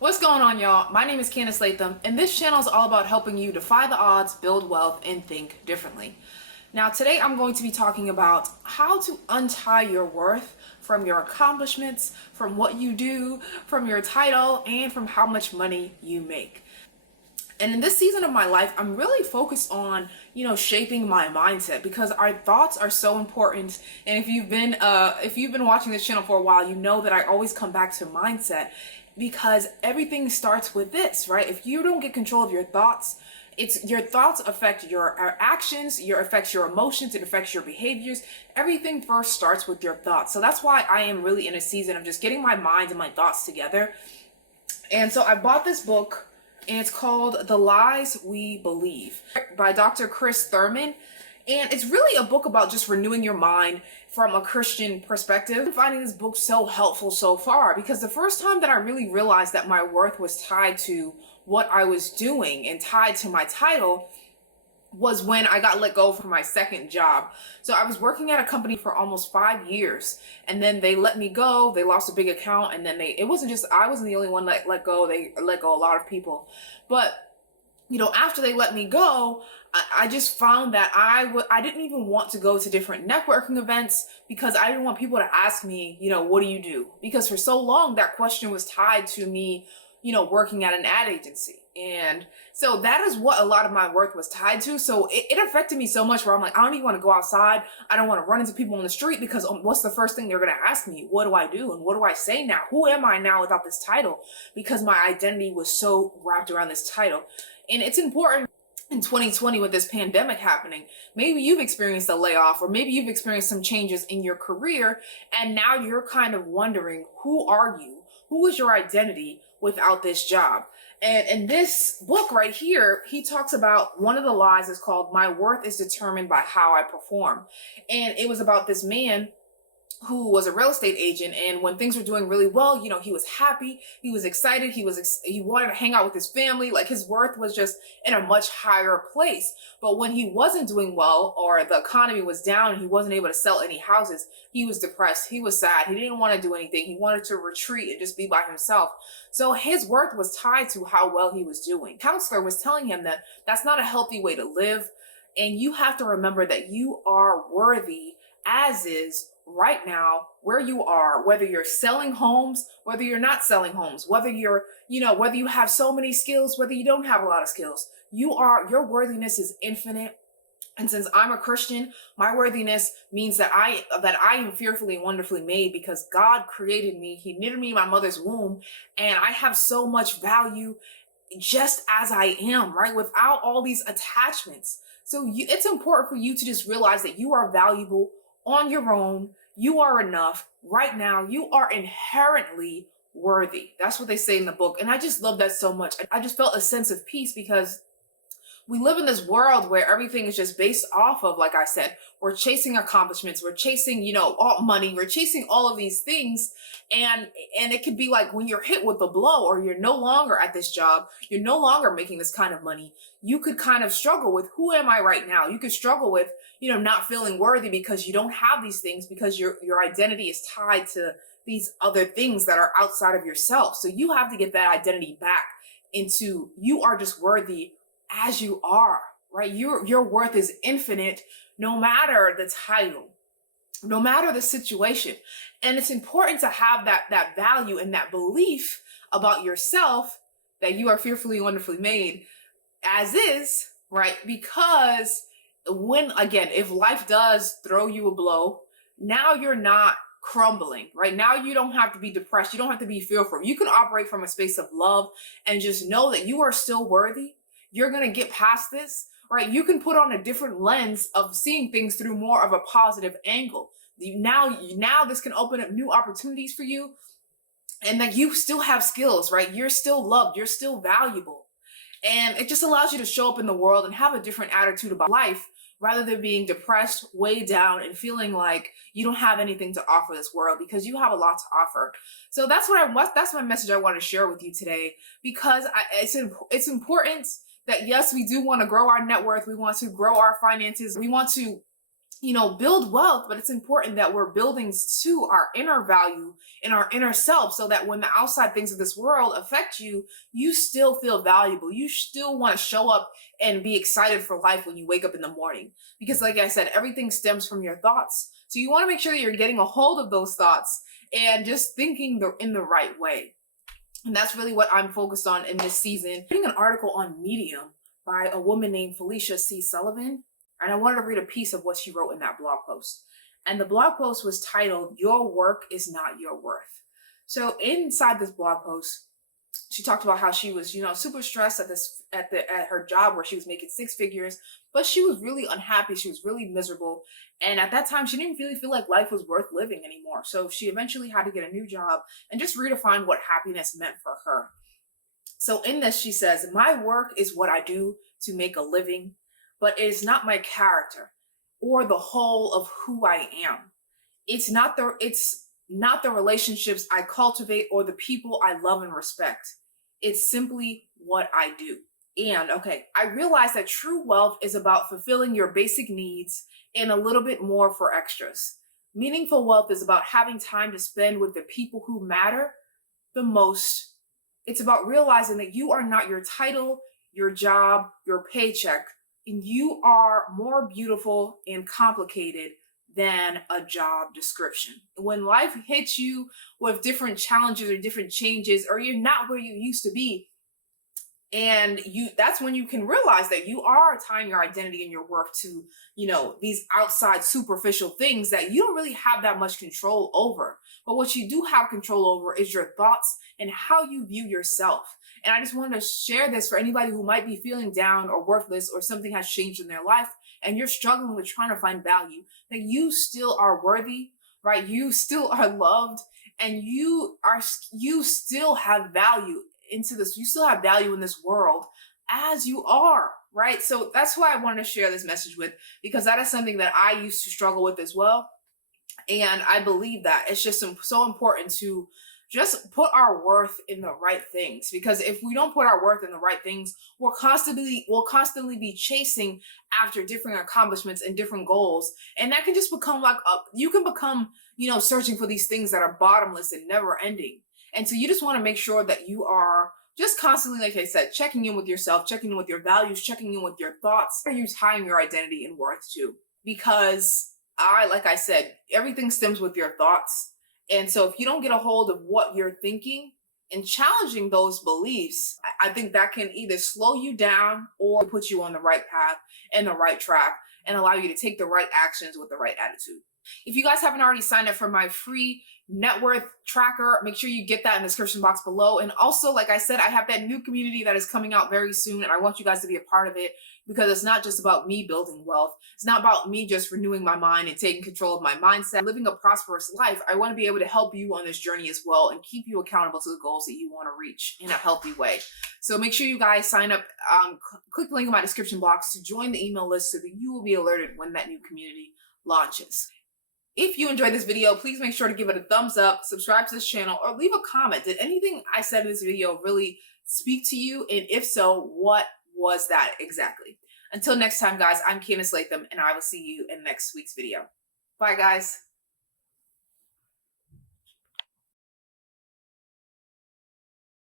What's going on, y'all? My name is Candice Latham, and this channel is all about helping you defy the odds, build wealth, and think differently. Now, today I'm going to be talking about how to untie your worth from your accomplishments, from what you do, from your title, and from how much money you make. And in this season of my life, I'm really focused on, shaping my mindset because our thoughts are so important. And if you've been watching this channel for a while, you know that I always come back to mindset because everything starts with this, right? If you don't get control of your thoughts, your thoughts affect your actions, affects your emotions, it affects your behaviors. Everything first starts with your thoughts. So that's why I am really in a season of just getting my mind and my thoughts together. And so I bought this book, and it's called The Lies We Believe by Dr. Chris Thurman. And it's really a book about just renewing your mind from a Christian perspective. I'm finding this book so helpful so far because the first time that I really realized that my worth was tied to what I was doing and tied to my title was when I got let go from my second job. So I was working at a company for almost 5 years, and then they let me go. They lost a big account, and then it wasn't just, I wasn't the only one that let go. They let go a lot of people. But, after they let me go, I just found that I didn't even want to go to different networking events because I didn't want people to ask me, what do you do? Because for so long, that question was tied to me, working at an ad agency. And so that is what a lot of my worth was tied to. So it affected me so much where I'm like, I don't even want to go outside. I don't want to run into people on the street because what's the first thing they're going to ask me? What do I do? And what do I say now? Who am I now without this title? Because my identity was so wrapped around this title. And it's important in 2020 with this pandemic happening. Maybe you've experienced a layoff, or maybe you've experienced some changes in your career. And now you're kind of wondering, who are you? Who is your identity without this job? And in this book right here, he talks about one of the lies is called "My worth is determined by how I perform." And it was about this man who was a real estate agent, and when things were doing really well, he was happy, he was excited, he wanted to hang out with his family, like his worth was just in a much higher place. But when he wasn't doing well, or the economy was down and he wasn't able to sell any houses, he was depressed, he was sad, he didn't want to do anything, he wanted to retreat and just be by himself. So his worth was tied to how well he was doing. Counselor was telling him that that's not a healthy way to live, and you have to remember that you are worthy as is right now, where you are, whether you're selling homes, whether you're not selling homes, whether whether you have so many skills, whether you don't have a lot of skills, your worthiness is infinite. And since I'm a Christian, my worthiness means that I am fearfully and wonderfully made because God created me. He knitted me in my mother's womb, and I have so much value just as I am, right? Without all these attachments. So it's important for you to just realize that you are valuable on your own. You are enough right now. You are inherently worthy. That's what they say in the book. And I just love that so much. I just felt a sense of peace because we live in this world where everything is just based off of, like I said, we're chasing accomplishments, we're chasing, all money, we're chasing all of these things. And it could be like when you're hit with a blow, or you're no longer at this job, you're no longer making this kind of money, you could kind of struggle with, who am I right now? You could struggle with, not feeling worthy because you don't have these things, because your identity is tied to these other things that are outside of yourself. So you have to get that identity back into, you are just worthy as you are, right? Your worth is infinite, no matter the title, no matter the situation. And it's important to have that value and that belief about yourself, that you are fearfully and wonderfully made as is, right? Because if life does throw you a blow, now you're not crumbling, right? Now you don't have to be depressed. You don't have to be fearful. You can operate from a space of love and just know that you are still worthy. You're going to get past this, right? You can put on a different lens of seeing things through more of a positive angle. Now this can open up new opportunities for you, and that you still have skills, right? You're still loved. You're still valuable. And it just allows you to show up in the world and have a different attitude about life, rather than being depressed, weighed down, and feeling like you don't have anything to offer this world, because you have a lot to offer. So that's my message I want to share with you today, because it's important that, yes, we do want to grow our net worth. We want to grow our finances. We want to build wealth, but it's important that we're building to our inner value and our inner self so that when the outside things of this world affect you, you still feel valuable. You still want to show up and be excited for life when you wake up in the morning. Because, like I said, everything stems from your thoughts. So you want to make sure that you're getting a hold of those thoughts and just thinking in the right way. And that's really what I'm focused on in this season. Reading an article on Medium by a woman named Felicia C. Sullivan, and I wanted to read a piece of what she wrote in that blog post. And the blog post was titled, "Your Work is Not Your Worth." So inside this blog post, she talked about how she was, super stressed at her job where she was making six figures, but she was really unhappy. She was really miserable. And at that time, she didn't really feel like life was worth living anymore. So she eventually had to get a new job and just redefine what happiness meant for her. So in this, she says, "My work is what I do to make a living, but it is not my character or the whole of who I am. It's not the relationships I cultivate or the people I love and respect. It's simply what I do." And okay, I realize that true wealth is about fulfilling your basic needs and a little bit more for extras. Meaningful wealth is about having time to spend with the people who matter the most. It's about realizing that you are not your title, your job, your paycheck, and you are more beautiful and complicated than a job description. When life hits you with different challenges or different changes, or you're not where you used to be, and that's when you can realize that you are tying your identity and your worth to, these outside superficial things that you don't really have that much control over. But what you do have control over is your thoughts and how you view yourself. And I just wanted to share this for anybody who might be feeling down or worthless, or something has changed in their life and you're struggling with trying to find value, that you still are worthy, right? You still are loved, and you still have value into this. You still have value in this world as you are, right? So that's why I wanted to share this message with, because that is something that I used to struggle with as well. And I believe that it's just so important to just put our worth in the right things, because if we don't put our worth in the right things, we'll constantly be chasing after different accomplishments and different goals, and that can just become like you can become searching for these things that are bottomless and never ending. And so you just want to make sure that you are just constantly, like I said, checking in with yourself, checking in with your values, checking in with your thoughts. Are you tying your identity and worth to? Because like I said, everything stems with your thoughts. And so if you don't get a hold of what you're thinking and challenging those beliefs, I think that can either slow you down or put you on the right path and the right track and allow you to take the right actions with the right attitude. If you guys haven't already signed up for my free net worth tracker, make sure you get that in the description box below. And also, like I said, I have that new community that is coming out very soon, and I want you guys to be a part of it, because it's not just about me building wealth. It's not about me just renewing my mind and taking control of my mindset, living a prosperous life. I want to be able to help you on this journey as well and keep you accountable to the goals that you want to reach in a healthy way. So make sure you guys sign up, click the link in my description box to join the email list so that you will be alerted when that new community launches. If you enjoyed this video, please make sure to give it a thumbs up, subscribe to this channel, or leave a comment. Did anything I said in this video really speak to you? And if so, what was that exactly? Until next time, guys, I'm Candice Latham, and I will see you in next week's video. Bye, guys.